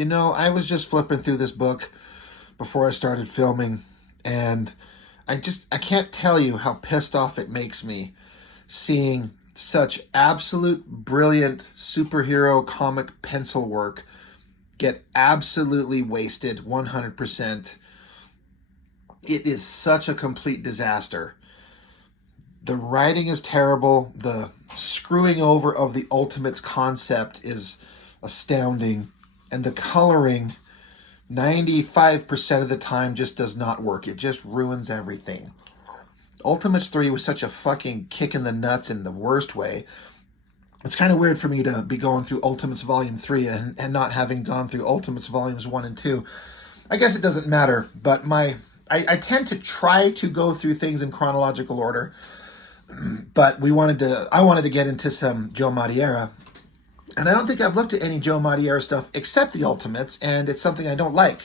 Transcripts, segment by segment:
You know, I was just flipping through this book before I started filming, and I can't tell you how pissed off it makes me seeing such absolute brilliant superhero comic pencil work get absolutely wasted 100%. It is such a complete disaster. The writing is terrible. The screwing over of the Ultimates concept is astounding. And the coloring, 95% of the time, just does not work. It just ruins everything. Ultimates 3 was such a fucking kick in the nuts in the worst way. It's kind of weird for me to be going through Ultimates Volume 3 and not having gone through Ultimates Volumes 1 and 2. I guess it doesn't matter, but I tend to try to go through things in chronological order. But I wanted to get into some Joe Madureira. And I don't think I've looked at any Joe Madureira stuff except the Ultimates, and it's something I don't like.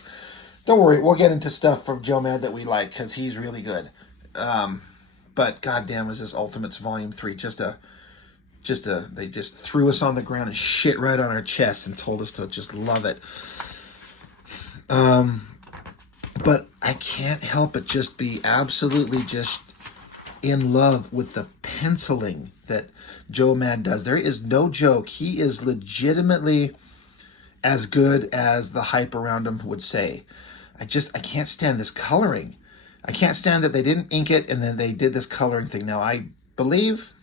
Don't worry, we'll get into stuff from Joe Mad that we like, because he's really good. But goddamn, was this Ultimates Volume 3 they just threw us on the ground and shit right on our chests and told us to just love it. But I can't help but just be absolutely just in love with the penciling that Joe Mad does. There is no joke. He is legitimately as good as the hype around him would say. I can't stand this coloring. I can't stand that they didn't ink it and then they did this coloring thing. Now, I believe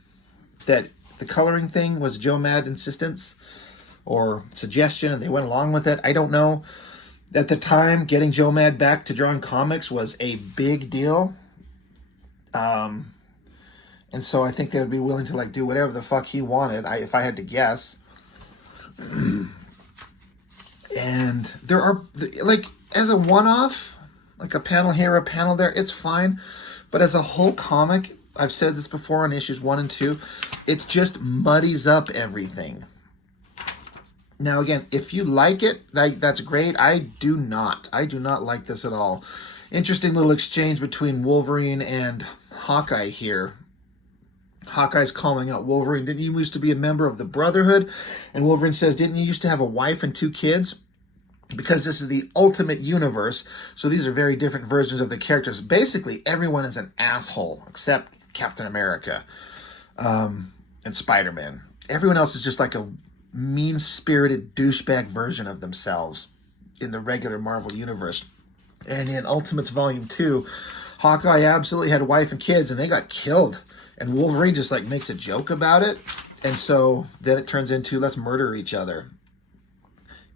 that the coloring thing was Joe Mad insistence or suggestion and they went along with it. I don't know. At the time, getting Joe Mad back to drawing comics was a big deal. And so I think they would be willing to do whatever the fuck he wanted, if I had to guess. And there are, as a one-off, like a panel here, a panel there, it's fine. But as a whole comic, I've said this before on issues 1 and 2, it just muddies up everything. Now, again, if you like it, that's great. I do not. I do not like this at all. Interesting little exchange between Wolverine and Hawkeye here. Hawkeye's calling out Wolverine. Didn't you used to be a member of the Brotherhood? And Wolverine says, didn't you used to have a wife and 2 kids? Because this is the Ultimate Universe, so these are very different versions of the characters. Basically, everyone is an asshole except Captain America and Spider-Man. Everyone else is just like a mean-spirited douchebag version of themselves in the regular Marvel Universe. And in Ultimates Volume 2, Hawkeye absolutely had a wife and kids, and they got killed. And Wolverine just makes a joke about it. And so then it turns into, let's murder each other.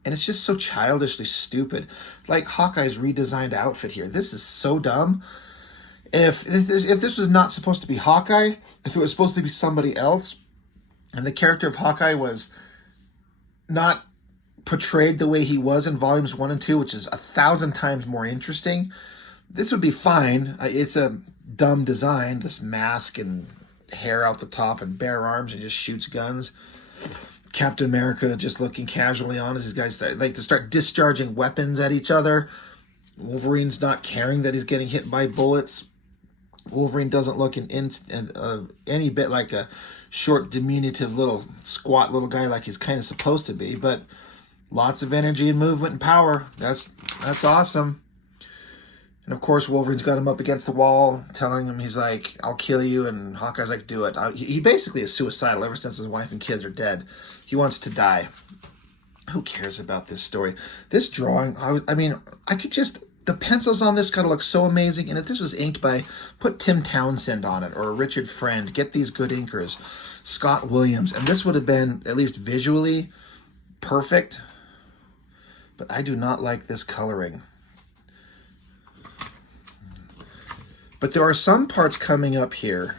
And it's just so childishly stupid. Like Hawkeye's redesigned outfit here. This is so dumb. If this was not supposed to be Hawkeye, if it was supposed to be somebody else, and the character of Hawkeye was not portrayed the way he was in Volumes 1 and 2, which is 1,000 times more interesting, this would be fine. It's a dumb design, this mask and hair out the top and bare arms and just shoots guns. Captain America just looking casually on as these guys start discharging weapons at each other. Wolverine's not caring that he's getting hit by bullets. Wolverine doesn't look any bit like a short, diminutive squat little guy like he's kind of supposed to be, but lots of energy and movement and power. That's awesome. And of course, Wolverine's got him up against the wall, telling him, he's like, I'll kill you. And Hawkeye's like, do it. He basically is suicidal ever since his wife and kids are dead. He wants to die. Who cares about this story? This drawing, the pencils on this gotta look so amazing. And if this was inked put Tim Townsend on it or Richard Friend, get these good inkers, Scott Williams. And this would have been, at least visually, perfect. But I do not like this coloring. But there are some parts coming up here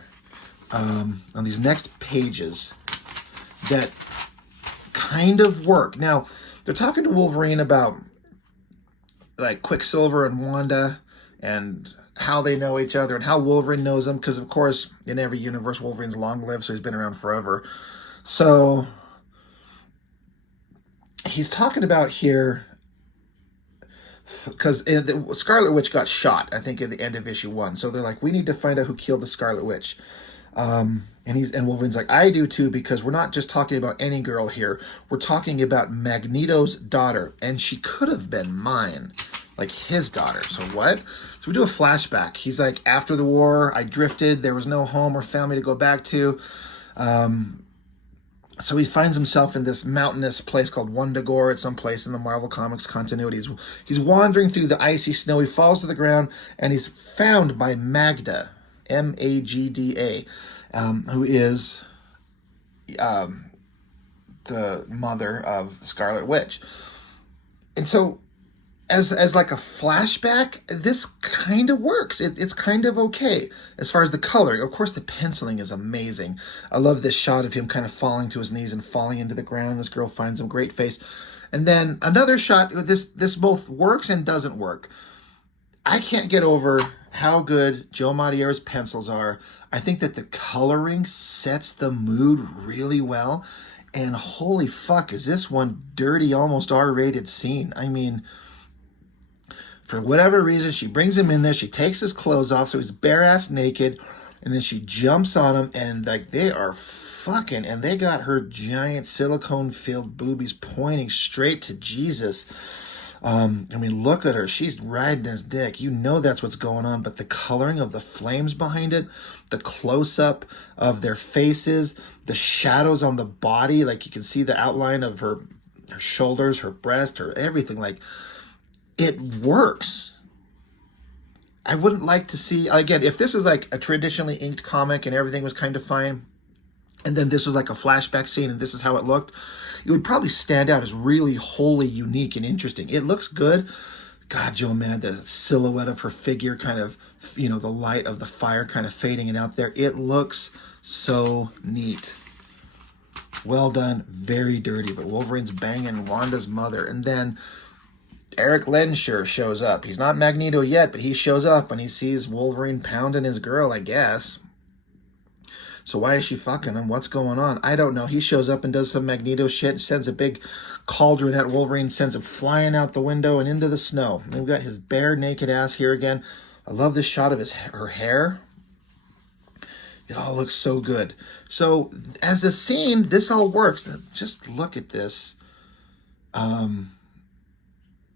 on these next pages that kind of work. Now, they're talking to Wolverine about Quicksilver and Wanda and how they know each other and how Wolverine knows them. Because, of course, in every universe, Wolverine's long-lived, so he's been around forever. So he's talking about here, because the Scarlet Witch got shot, I think, at the end of issue 1. So they're like, we need to find out who killed the Scarlet Witch. And Wolverine's like, I do too, because we're not just talking about any girl here. We're talking about Magneto's daughter, and she could have been mine, like his daughter. So what? So we do a flashback. He's like, after the war, I drifted. There was no home or family to go back to. So he finds himself in this mountainous place called Wundagore at some place in the Marvel Comics continuity. He's wandering through the icy snow. He falls to the ground, and he's found by Magda, Magda, who is the mother of the Scarlet Witch. And so as like a flashback, this kind of works. It's kind of okay as far as the coloring. Of course, the penciling is amazing. I love this shot of him kind of falling to his knees and falling into the ground. This girl finds him, great face. And then another shot, this both works and doesn't work. I can't get over how good Joe Madureira's pencils are. I think that the coloring sets the mood really well. And holy fuck, is this one dirty, almost R-rated scene. I mean, for whatever reason, she brings him in there. She takes his clothes off, so he's bare-ass naked. And then she jumps on him, and like they are fucking. And they got her giant silicone-filled boobies pointing straight to Jesus. I mean, look at her. She's riding his dick. You know that's what's going on. But the coloring of the flames behind it, the close-up of their faces, the shadows on the body, like you can see the outline of her shoulders, her breast, her everything. Like, it works. I wouldn't like to see, again, if this was like a traditionally inked comic and everything was kind of fine, and then this was like a flashback scene and this is how it looked, it would probably stand out as really wholly unique and interesting. It looks good. God, Joe, man, the silhouette of her figure kind of, the light of the fire kind of fading and out there. It looks so neat. Well done. Very dirty, but Wolverine's banging Wanda's mother. And then Eric Lehnsherr shows up. He's not Magneto yet, but he shows up and he sees Wolverine pounding his girl, I guess. So why is she fucking him? What's going on? I don't know. He shows up and does some Magneto shit, sends a big cauldron at Wolverine, sends him flying out the window and into the snow. And we've got his bare naked ass here again. I love this shot of her hair. It all looks so good. So as a scene, this all works. Just look at this.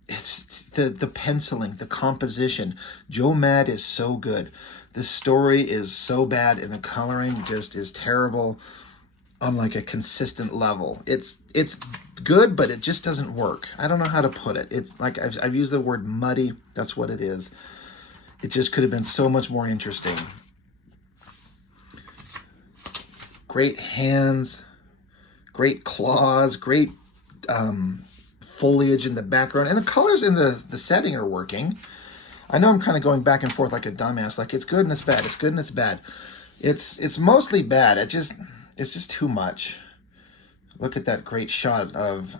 It's the penciling, the composition. Joe Mad is so good. This story is so bad, and the coloring just is terrible on like a consistent level. It's good, but it just doesn't work. I don't know how to put it. It's like I've used the word muddy. That's what it is. It just could have been so much more interesting. Great hands, great claws, great foliage in the background, and the colors in the setting are working. I know I'm kind of going back and forth like a dumbass. Like, it's good and it's bad. It's good and it's bad. It's mostly bad. It's just too much. Look at that great shot of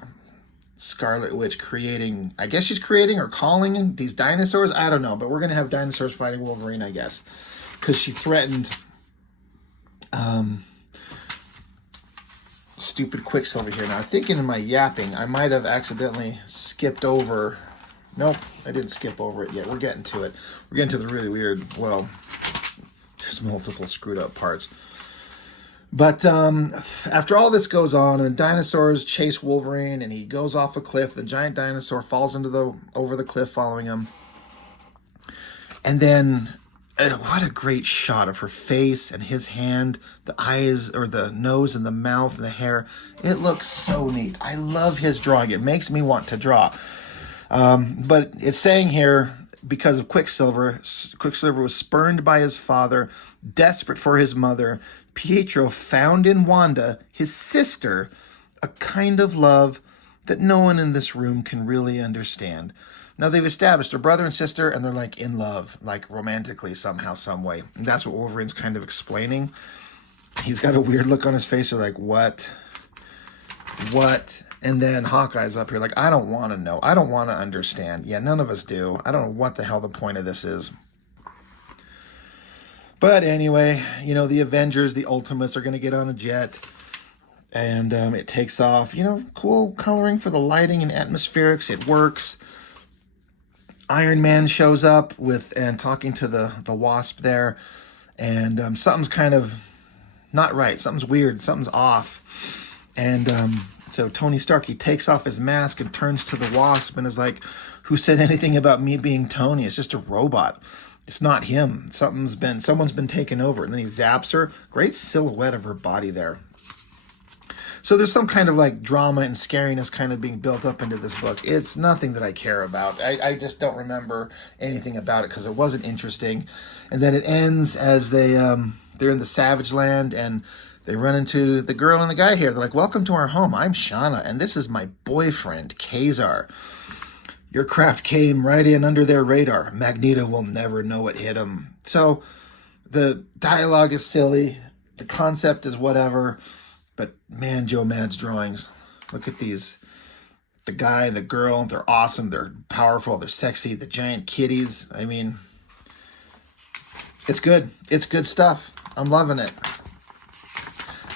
Scarlet Witch creating, I guess she's creating or calling these dinosaurs. I don't know, but we're going to have dinosaurs fighting Wolverine, I guess. Because she threatened stupid Quicksilver here. Now, I'm thinking in my yapping, I might have accidentally skipped over. Nope, I didn't skip over it yet. We're getting to it. We're getting to the really weird, well, there's multiple screwed up parts. But after all this goes on, and dinosaurs chase Wolverine, and he goes off a cliff. The giant dinosaur falls over the cliff following him. And then, what a great shot of her face and his hand, the eyes, or the nose and the mouth and the hair. It looks so neat. I love his drawing. It makes me want to draw. But it's saying here, because of Quicksilver was spurned by his father, desperate for his mother. Pietro found in Wanda, his sister, a kind of love that no one in this room can really understand. Now, they've established they're brother and sister, and they're like in love, like romantically somehow, some way. And that's what Wolverine's kind of explaining. He's got a weird look on his face. They're like, what? And then Hawkeye's up here like, I don't want to know. I don't want to understand. Yeah, none of us do. I don't know what the hell the point of this is. But anyway, the Avengers, the Ultimates, are going to get on a jet. And it takes off. Cool coloring for the lighting and atmospherics. It works. Iron Man shows up and talking to the Wasp there. And something's kind of not right. Something's weird. Something's off. And so Tony Stark, he takes off his mask and turns to the Wasp and is like, who said anything about me being Tony? It's just a robot. It's not him. Someone's been taken over. And then he zaps her. Great silhouette of her body there. So there's some kind of like drama and scariness kind of being built up into this book. It's nothing that I care about. I just don't remember anything about it because it wasn't interesting. And then it ends as they're in the Savage Land and they run into the girl and the guy here. They're like, welcome to our home. I'm Shauna, and this is my boyfriend, Kazar. Your craft came right in under their radar. Magneto will never know what hit him. So the dialogue is silly. The concept is whatever. But man, Joe Mad's drawings. Look at these. The guy and the girl, they're awesome. They're powerful. They're sexy. The giant kitties. I mean, it's good. It's good stuff. I'm loving it.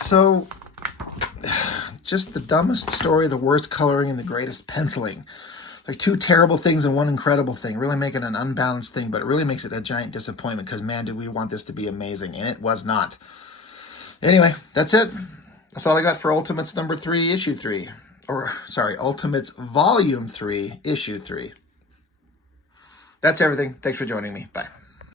So, just the dumbest story, the worst coloring, and the greatest penciling. Like two terrible things and one incredible thing. Really making an unbalanced thing, but it really makes it a giant disappointment because, man, did we want this to be amazing, and it was not. Anyway, that's it. That's all I got for Ultimates number 3, issue 3. Ultimates volume 3, issue 3. That's everything. Thanks for joining me. Bye.